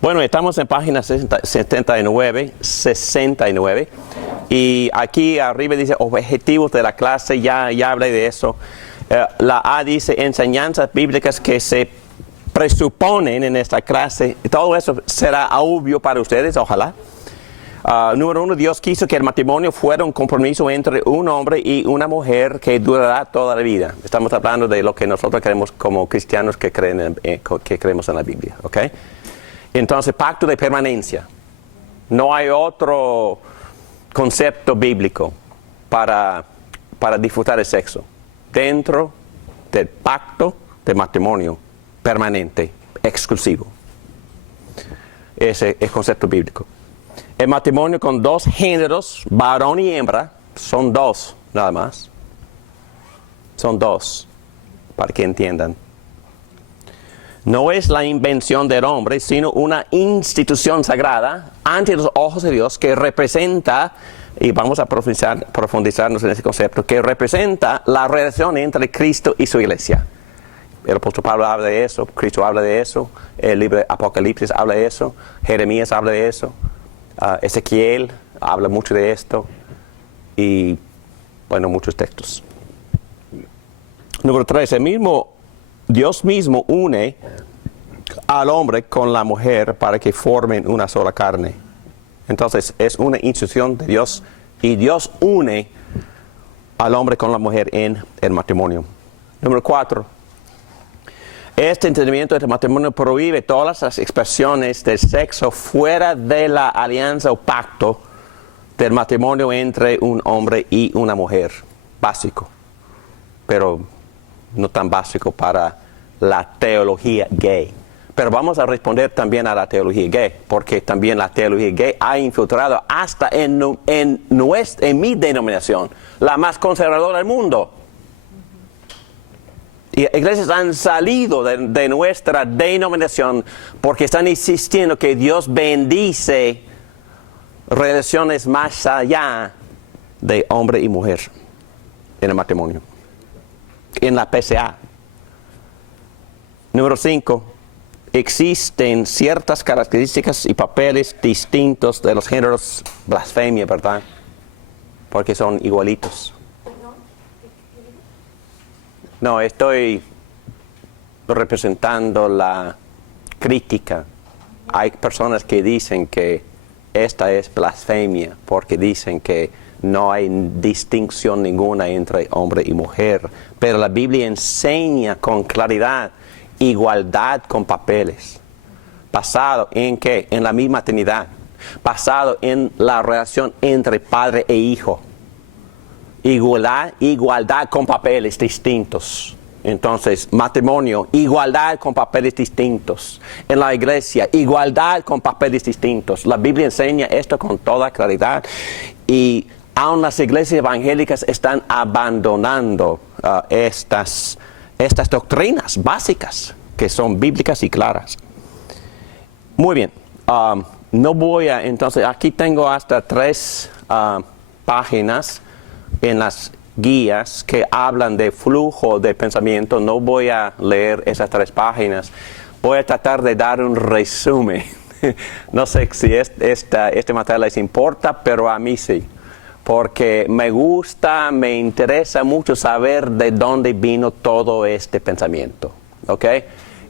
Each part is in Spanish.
Bueno, estamos en página 69, y aquí arriba dice objetivos de la clase, ya hablé de eso. La A dice enseñanzas bíblicas que se presuponen en esta clase. Todo eso será obvio para ustedes, ojalá. Número 1, Dios quiso que el matrimonio fuera un compromiso entre un hombre y una mujer que durará toda la vida. Estamos hablando de lo que nosotros creemos como cristianos que creemos en la Biblia, ¿ok? Entonces, pacto de permanencia. No hay otro concepto bíblico para disfrutar el sexo dentro del pacto de matrimonio permanente, exclusivo. Ese es el concepto bíblico. El matrimonio con dos géneros, varón y hembra, son dos nada más. Son dos, para que entiendan. No es la invención del hombre, sino una institución sagrada ante los ojos de Dios que representa, y vamos a profundizarnos en ese concepto, que representa la relación entre Cristo y su iglesia. El apóstol Pablo habla de eso, Cristo habla de eso, el libro de Apocalipsis habla de eso, Jeremías habla de eso, Ezequiel habla mucho de esto, y bueno, muchos textos. Número 3, Dios mismo une al hombre con la mujer para que formen una sola carne. Entonces es una institución de Dios y Dios une al hombre con la mujer en el matrimonio. Número 4. Este entendimiento del matrimonio prohíbe todas las expresiones del sexo fuera de la alianza o pacto del matrimonio entre un hombre y una mujer. Básico, pero no tan básico para la teología gay. Pero vamos a responder también a la teología gay, porque también la teología gay ha infiltrado hasta en mi denominación, la más conservadora del mundo. Y iglesias han salido de nuestra denominación porque están insistiendo que Dios bendice relaciones más allá de hombre y mujer en el matrimonio, en la PCA. Número 5. Existen ciertas características y papeles distintos de los géneros blasfemia, ¿verdad? Porque son igualitos. No, estoy representando la crítica. Hay personas que dicen que esta es blasfemia porque dicen que no hay distinción ninguna entre hombre y mujer. Pero la Biblia enseña con claridad igualdad con papeles. ¿Basado en qué? En la misma Trinidad. Basado en la relación entre padre e hijo. Igualdad con papeles distintos. Entonces, matrimonio, igualdad con papeles distintos. En la iglesia, igualdad con papeles distintos. La Biblia enseña esto con toda claridad. Y aún las iglesias evangélicas están abandonando estas doctrinas básicas que son bíblicas y claras. Muy bien. No voy a, entonces, aquí tengo hasta 3 páginas en las guías que hablan de flujo de pensamiento. No voy a leer esas 3 páginas. Voy a tratar de dar un resumen. No sé si este material les importa, pero a mí sí. Porque me interesa mucho saber de dónde vino todo este pensamiento. ¿Ok?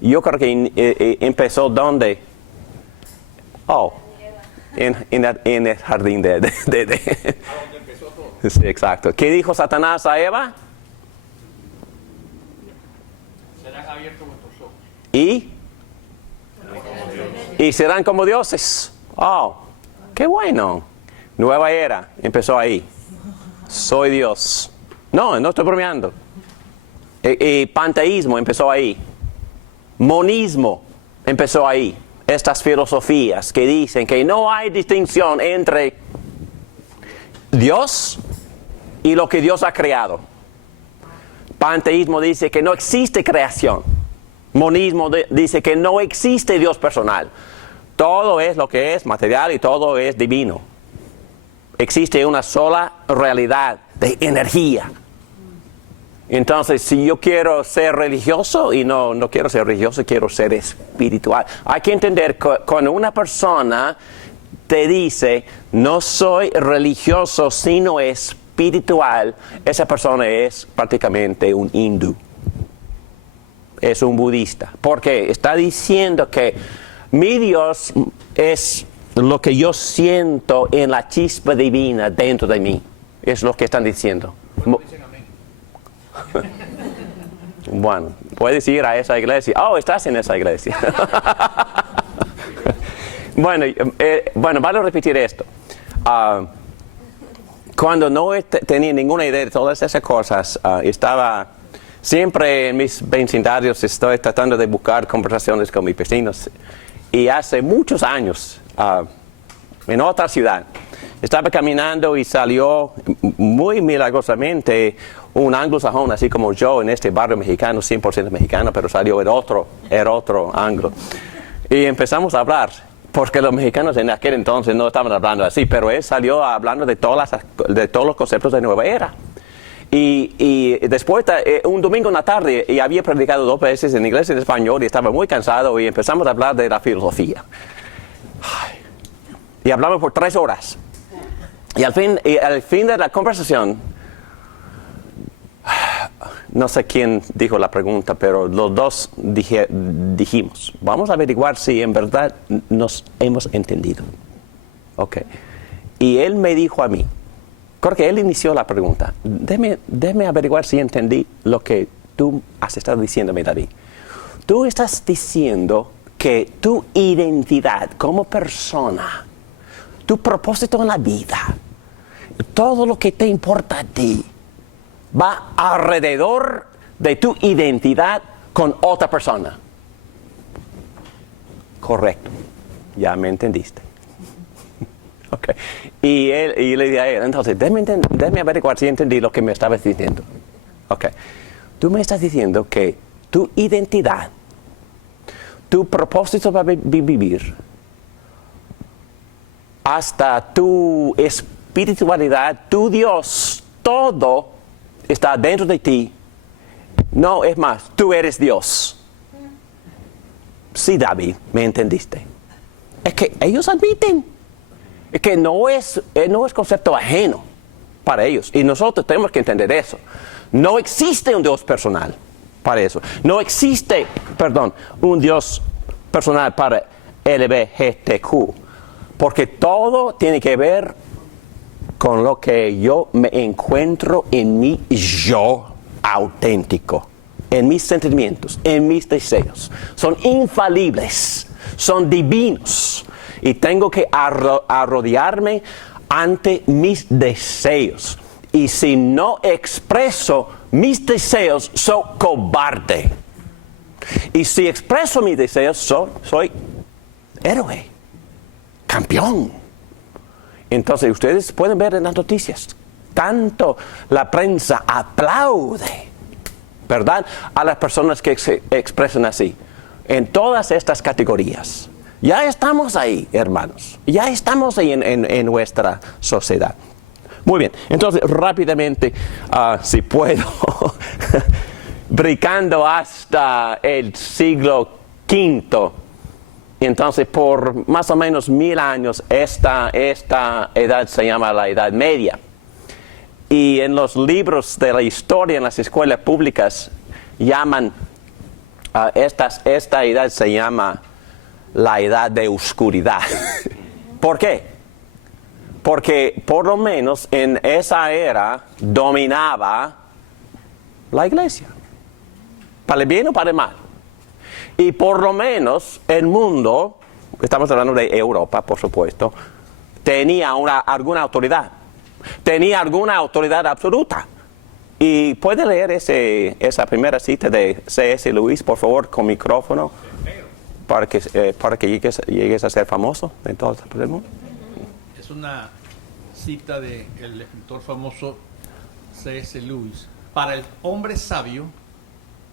Yo creo que empezó ¿dónde? Oh, en el jardín de empezó todo. Sí, exacto. ¿Qué dijo Satanás a Eva? Serán abiertos vuestros ojos. Y serán como dioses. Oh, qué bueno. Nueva era, empezó ahí. Soy Dios. No estoy bromeando. Panteísmo empezó ahí. Monismo empezó ahí. Estas filosofías que dicen que no hay distinción entre Dios y lo que Dios ha creado. Panteísmo dice que no existe creación. Monismo dice que no existe Dios personal. Todo es lo que es material y todo es divino. Existe una sola realidad de energía. Entonces, si yo quiero ser religioso y no quiero ser religioso, quiero ser espiritual. Hay que entender que cuando una persona te dice, no soy religioso, sino espiritual, esa persona es prácticamente un hindú. Es un budista. Porque está diciendo que mi Dios es lo que yo siento en la chispa divina dentro de mí. Es lo que están diciendo. Bueno, puedes ir a esa iglesia. Oh, estás en esa iglesia. Bueno, vale repetir esto. Cuando no tenía ninguna idea de todas esas cosas, estaba siempre en mis vecindarios, estoy tratando de buscar conversaciones con mis vecinos. Y hace muchos años, en otra ciudad, estaba caminando y salió muy milagrosamente un anglosajón, así como yo, en este barrio mexicano, 100% mexicano, pero salió el otro anglo. Y empezamos a hablar, porque los mexicanos en aquel entonces no estaban hablando así, pero él salió hablando de todos los conceptos de nueva era. Y después, un domingo en la tarde, y había predicado 2 veces en inglés y en español, y estaba muy cansado, y empezamos a hablar de la filosofía. Y hablamos por 3 horas. Y al fin de la conversación, no sé quién dijo la pregunta, pero los dos dijimos, vamos a averiguar si en verdad nos hemos entendido. Ok. Y él me dijo a mí, porque él inició la pregunta, déjame averiguar si entendí lo que tú has estado diciéndome, David. Tú estás diciendo que tu identidad como persona, tu propósito en la vida, todo lo que te importa a ti, va alrededor de tu identidad con otra persona. Correcto. Ya me entendiste. Okay. Y le dije a él, entonces, déjame averiguar si entendí lo que me estabas diciendo. Okay. Tú me estás diciendo que tu identidad, tu propósito para vivir, hasta tu espiritualidad, tu Dios, todo está dentro de ti. No, es más, tú eres Dios. Sí, David, me entendiste. Es que ellos admiten. Es que no es concepto ajeno para ellos. Y nosotros tenemos que entender eso. No existe un Dios personal para eso. No existe, un Dios personal para LGBTQ. Porque todo tiene que ver con lo que yo me encuentro en mi yo auténtico, en mis sentimientos, en mis deseos. Son infalibles, son divinos. Y tengo que arrodillarme ante mis deseos. Y si no expreso mis deseos, soy cobarde. Y si expreso mis deseos, soy héroe, campeón. Entonces ustedes pueden ver en las noticias, tanto la prensa aplaude, ¿verdad?, a las personas que se expresan así, en todas estas categorías. Ya estamos ahí, hermanos. Ya estamos ahí en nuestra sociedad. Muy bien. Entonces, rápidamente, si puedo, brincando hasta el siglo V. Entonces, por más o menos 1000 años, esta edad se llama la Edad Media. Y en los libros de la historia, en las escuelas públicas, llaman, esta edad se llama la edad de oscuridad. ¿Por qué? Porque por lo menos en esa era dominaba la iglesia, para el bien o para el mal. Y por lo menos el mundo, estamos hablando de Europa, por supuesto, tenía alguna autoridad. Tenía alguna autoridad absoluta. Y puede leer esa primera cita de C.S. Lewis, por favor, con micrófono, para que llegues a ser famoso en todo el mundo. Es una cita del escritor famoso C.S. Lewis. Para el hombre sabio,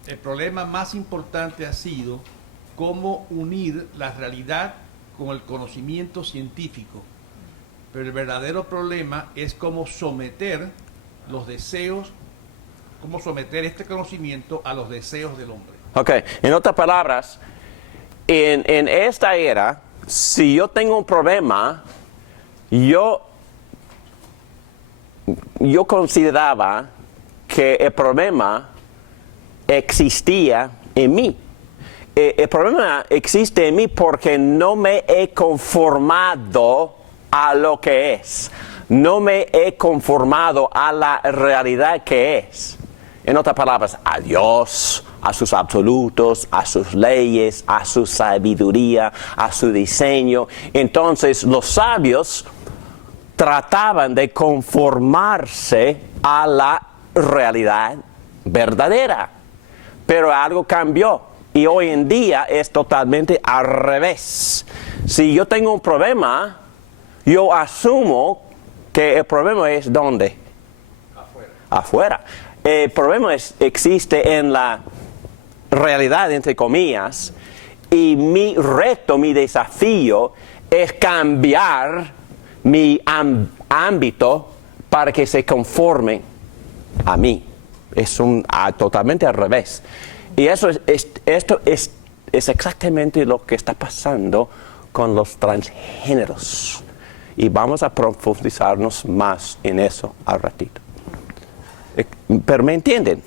el problema más importante ha sido cómo unir la realidad con el conocimiento científico. Pero el verdadero problema es cómo someter los deseos, cómo someter este conocimiento a los deseos del hombre. Ok, en otras palabras, en esta era, si yo tengo un problema, yo consideraba que el problema existía en mí. El problema existe en mí porque no me he conformado a lo que es. No me he conformado a la realidad que es. En otras palabras, a Dios, a sus absolutos, a sus leyes, a su sabiduría, a su diseño. Entonces los sabios trataban de conformarse a la realidad verdadera. Pero algo cambió y hoy en día es totalmente al revés. Si yo tengo un problema, yo asumo que el problema es ¿dónde? Afuera. El problema existe en la realidad, entre comillas, y mi reto, mi desafío es cambiar mi ámbito para que se conforme a mí. Es totalmente al revés. Y esto es exactamente lo que está pasando con los transgéneros. Y vamos a profundizarnos más en eso al ratito. Pero ¿me entienden?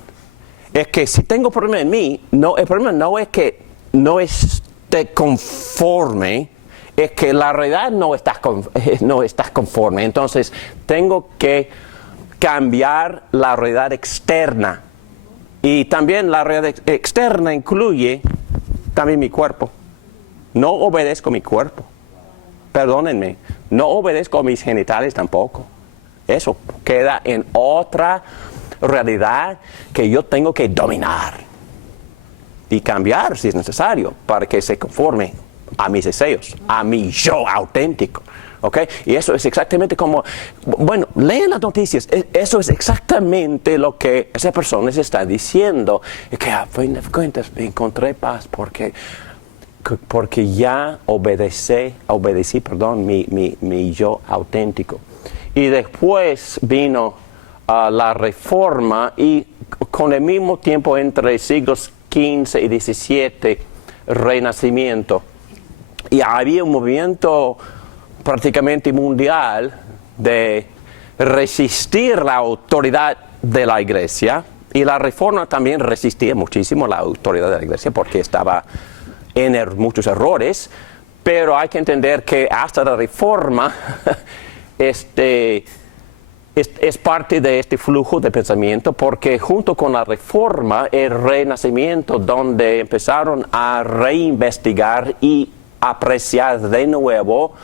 Es que si tengo problema en mí, el problema no es que no esté conforme, es que la realidad no está conforme. Entonces tengo que cambiar la realidad externa. Y también la realidad externa incluye también mi cuerpo. No obedezco mi cuerpo. Perdónenme, no obedezco a mis genitales tampoco. Eso queda en otra realidad que yo tengo que dominar y cambiar si es necesario para que se conforme a mis deseos, a mi yo auténtico. ¿Ok? Y eso es exactamente como, bueno, lean las noticias, eso es exactamente lo que esas personas están diciendo, que a fin de cuentas encontré paz porque ya obedecí, mi yo auténtico. Y después vino la Reforma y con el mismo tiempo entre siglos XV y XVII, Renacimiento. Y había un movimiento prácticamente mundial de resistir la autoridad de la Iglesia, y la Reforma también resistía muchísimo la autoridad de la Iglesia porque estaba en muchos errores, pero hay que entender que hasta la Reforma es parte de este flujo de pensamiento, porque junto con la Reforma, el Renacimiento, donde empezaron a reinvestigar y apreciar de nuevo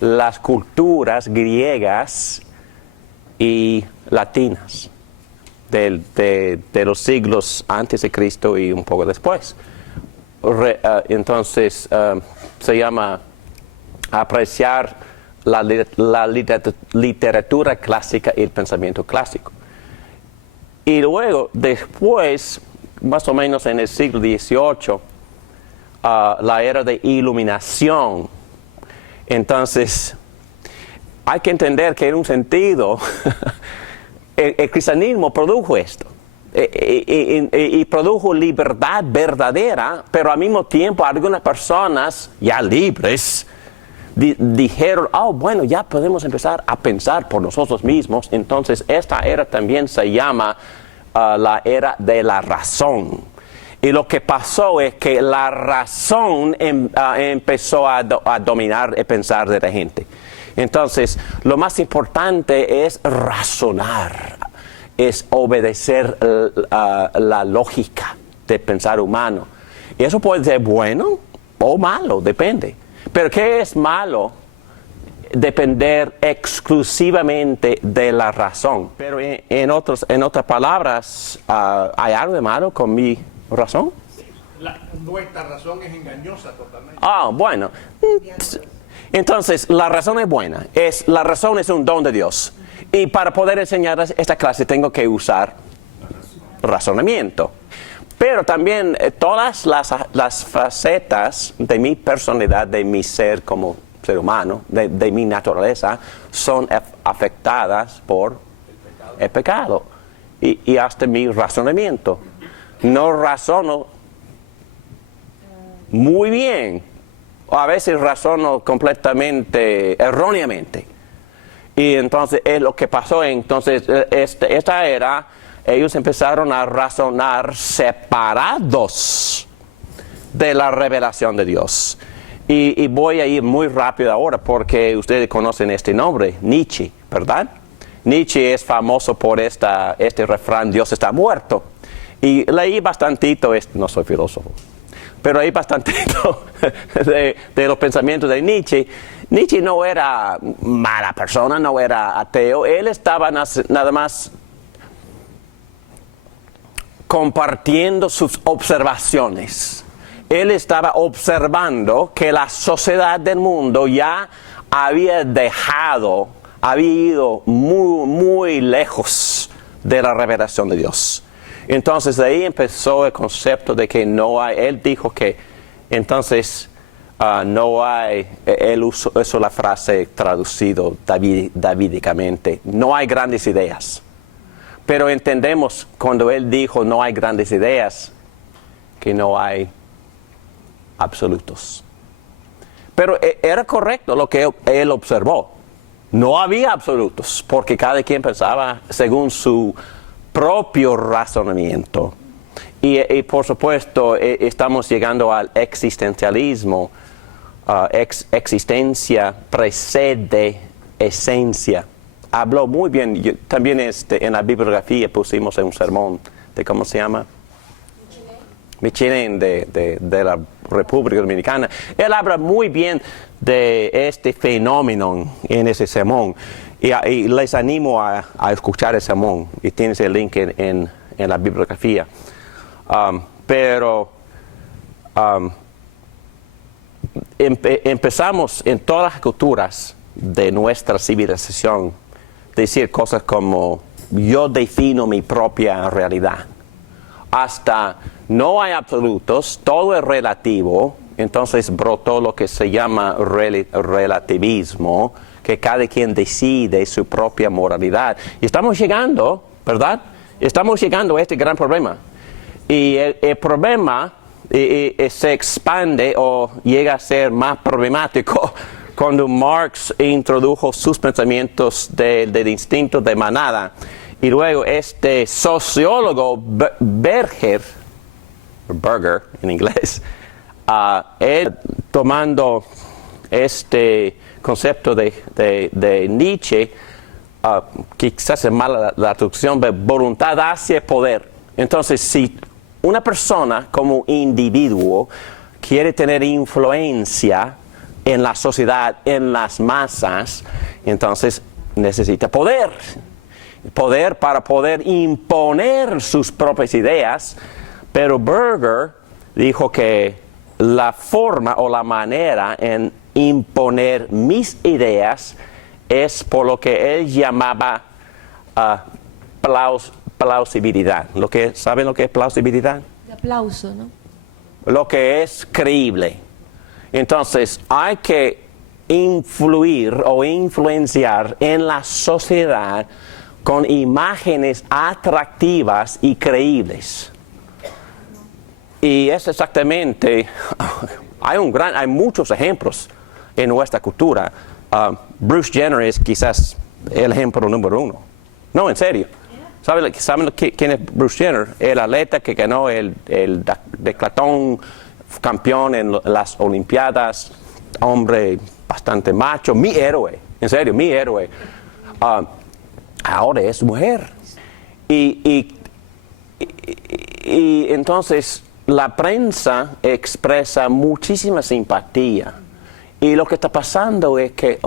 las culturas griegas y latinas de los siglos antes de Cristo y un poco después. Entonces se llama apreciar la literatura clásica y el pensamiento clásico. Y luego, después, más o menos en el siglo XVIII, la era de iluminación. Entonces, hay que entender que en un sentido, el cristianismo produjo esto. Y produjo libertad verdadera, pero al mismo tiempo algunas personas ya libres dijeron, bueno, ya podemos empezar a pensar por nosotros mismos. Entonces esta era también se llama la era de la razón. Y lo que pasó es que la razón empezó a dominar el pensar de la gente. Entonces lo más importante es razonar, es obedecer la lógica del pensar humano. Y eso puede ser bueno o malo, depende. Pero ¿qué es malo? Depender exclusivamente de la razón. Pero en otras palabras, ¿hay algo de malo con mi razón? Nuestra razón es engañosa totalmente. Bueno. Entonces, la razón es buena. La razón es un don de Dios. Y para poder enseñar esta clase tengo que usar razonamiento. Pero también todas las facetas de mi personalidad, de mi ser como ser humano, de mi naturaleza, son afectadas por el pecado. Y hasta mi razonamiento. No razono muy bien, o a veces razono completamente erróneamente. Y entonces es lo que pasó. Entonces esta era, ellos empezaron a razonar separados de la revelación de Dios. Y voy a ir muy rápido ahora porque ustedes conocen este nombre, Nietzsche, ¿verdad? Nietzsche es famoso por este refrán, Dios está muerto. Y leí bastantito, no soy filósofo, pero leí bastantito de los pensamientos de Nietzsche. Nietzsche no era mala persona, no era ateo, él estaba nada más compartiendo sus observaciones. Él estaba observando que la sociedad del mundo ya había ido muy, muy lejos de la revelación de Dios. Entonces de ahí empezó el concepto de que no hay, él dijo que entonces no hay, él usó la frase traducido davídicamente, no hay grandes ideas. Pero entendemos cuando él dijo no hay grandes ideas, que no hay absolutos. Pero era correcto lo que él observó. No había absolutos, porque cada quien pensaba según su propio razonamiento. Y por supuesto, estamos llegando al existencialismo. Existencia precede esencia. Habló muy bien. También en la bibliografía pusimos un sermón de, ¿cómo se llama? Michelin de la República Dominicana. Él habla muy bien de este fenómeno en ese sermón. Y les animo a escuchar el sermón. Y tienes el link en la bibliografía. Empezamos en todas las culturas de nuestra civilización decir cosas como yo defino mi propia realidad. Hasta no hay absolutos, todo es relativo. Entonces brotó lo que se llama relativismo, que cada quien decide su propia moralidad. Y estamos llegando, ¿verdad? Estamos llegando a este gran problema. Y el problema se expande o llega a ser más problemático cuando Marx introdujo sus pensamientos del instinto de manada. Y luego este sociólogo Berger en inglés, él tomando este concepto de Nietzsche, quizás es mala la traducción, de voluntad hacia poder. Entonces, si una persona como individuo quiere tener influencia en la sociedad, en las masas, entonces necesita poder. Poder para poder imponer sus propias ideas, pero Berger dijo que la forma o la manera en imponer mis ideas es por lo que él llamaba plausibilidad. ¿Saben lo que es plausibilidad? De aplauso, ¿no? Lo que es creíble. Entonces, hay que influir o influenciar en la sociedad con imágenes atractivas y creíbles. Y es exactamente, hay muchos ejemplos en nuestra cultura. Bruce Jenner es quizás el ejemplo número uno. No, en serio. ¿Saben quién es Bruce Jenner? El atleta que ganó el decathlon, campeón en las Olimpiadas, hombre bastante macho, mi héroe, en serio, mi héroe. Ahora es mujer. Y entonces la prensa expresa muchísima simpatía. Y lo que está pasando es que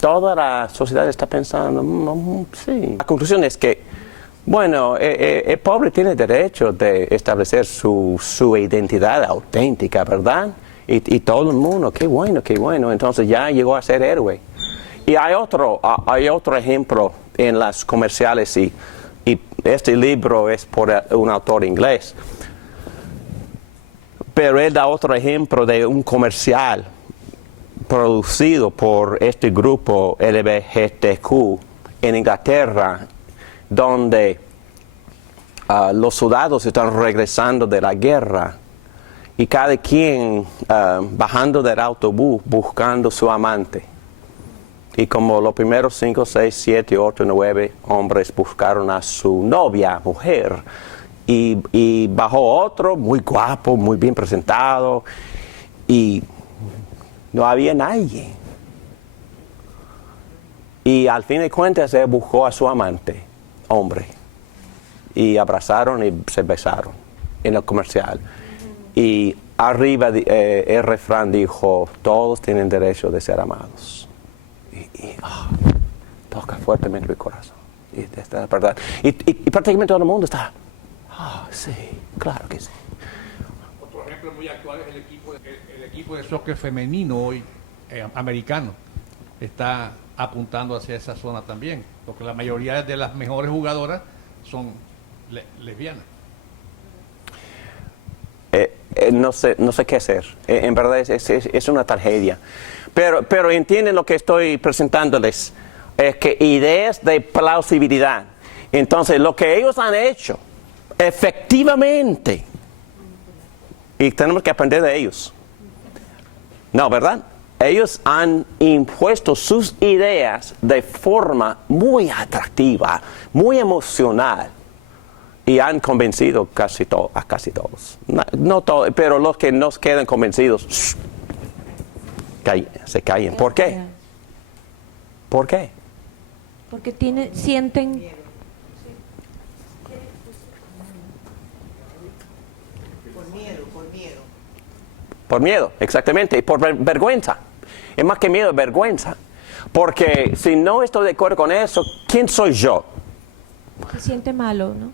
toda la sociedad está pensando, sí. La conclusión es que, bueno, el pobre tiene derecho de establecer su identidad auténtica, ¿verdad? Y todo el mundo, qué bueno. Entonces ya llegó a ser héroe. Y hay otro ejemplo en las comerciales y este libro es por un autor inglés. Pero él da otro ejemplo de un comercial producido por este grupo LGBTQ en Inglaterra, donde los soldados están regresando de la guerra y cada quien bajando del autobús buscando su amante. Y como los primeros 5, 6, 7, 8, 9 hombres buscaron a su novia, mujer, y bajó otro muy guapo, muy bien presentado, y no había nadie. Y al fin de cuentas él buscó a su amante, hombre, y abrazaron y se besaron en el comercial. Y arriba el refrán dijo, todos tienen derecho de ser amados. Toca fuertemente mi corazón. Y esta es verdad. Y prácticamente todo el mundo está, sí, claro que sí. Otro ejemplo muy actual es el equipo de soccer femenino hoy, americano, está apuntando hacia esa zona también, porque la mayoría de las mejores jugadoras son lesbianas. No sé qué hacer. En verdad es una tragedia. Pero entienden lo que estoy presentándoles. Es que ideas de plausibilidad. Entonces, lo que ellos han hecho, efectivamente, y tenemos que aprender de ellos. No, ¿verdad? Ellos han impuesto sus ideas de forma muy atractiva, muy emocional. Y han convencido a casi todos. No todos, pero los que no quedan convencidos, se callen. ¿Por qué? ¿Por qué? Porque sienten... Por miedo, exactamente. Y por vergüenza. Es más que miedo, vergüenza. Porque si no estoy de acuerdo con eso, ¿quién soy yo? Se siente malo, ¿no?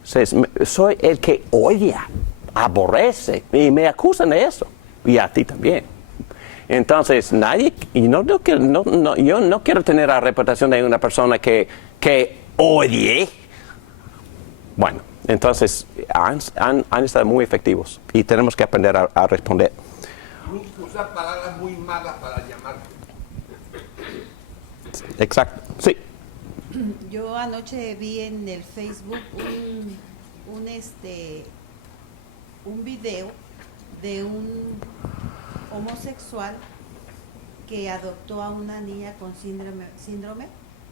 Soy el que odia, aborrece, y me acusan de eso. Y a ti también. Entonces, yo no quiero tener la reputación de una persona que odie. Bueno, entonces, han estado muy efectivos y tenemos que aprender a responder. Usar palabras muy malas para llamar. Exacto, sí. Yo anoche vi en el Facebook un video de un homosexual que adoptó a una niña con síndrome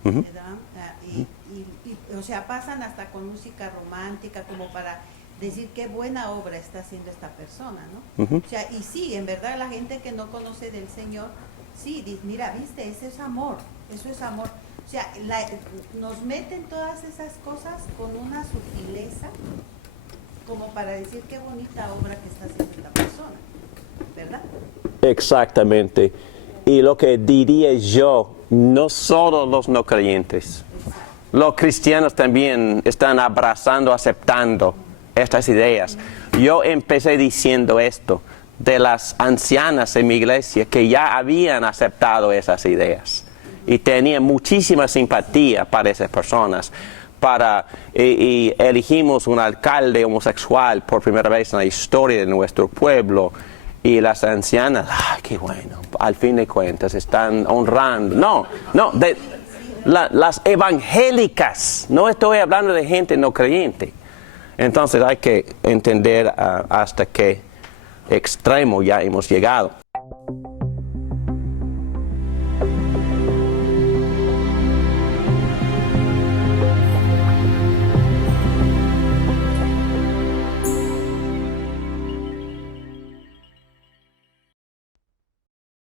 de Down, o sea, pasan hasta con música romántica como para decir qué buena obra está haciendo esta persona, ¿no? O sea, y sí, en verdad la gente que no conoce del Señor, sí, mira, viste, eso es amor. O sea, nos meten todas esas cosas con una sutileza como para decir qué bonita obra que está haciendo esta persona, ¿verdad? Exactamente. Y lo que diría yo, no solo los no creyentes, los cristianos también están abrazando, aceptando estas ideas. Yo empecé diciendo esto de las ancianas en mi iglesia que ya habían aceptado esas ideas y tenían muchísima simpatía para esas personas. Y elegimos un alcalde homosexual por primera vez en la historia de nuestro pueblo. Y las ancianas, qué bueno, al fin de cuentas están honrando. Las evangélicas, no estoy hablando de gente no creyente. Entonces hay que entender hasta qué extremo ya hemos llegado.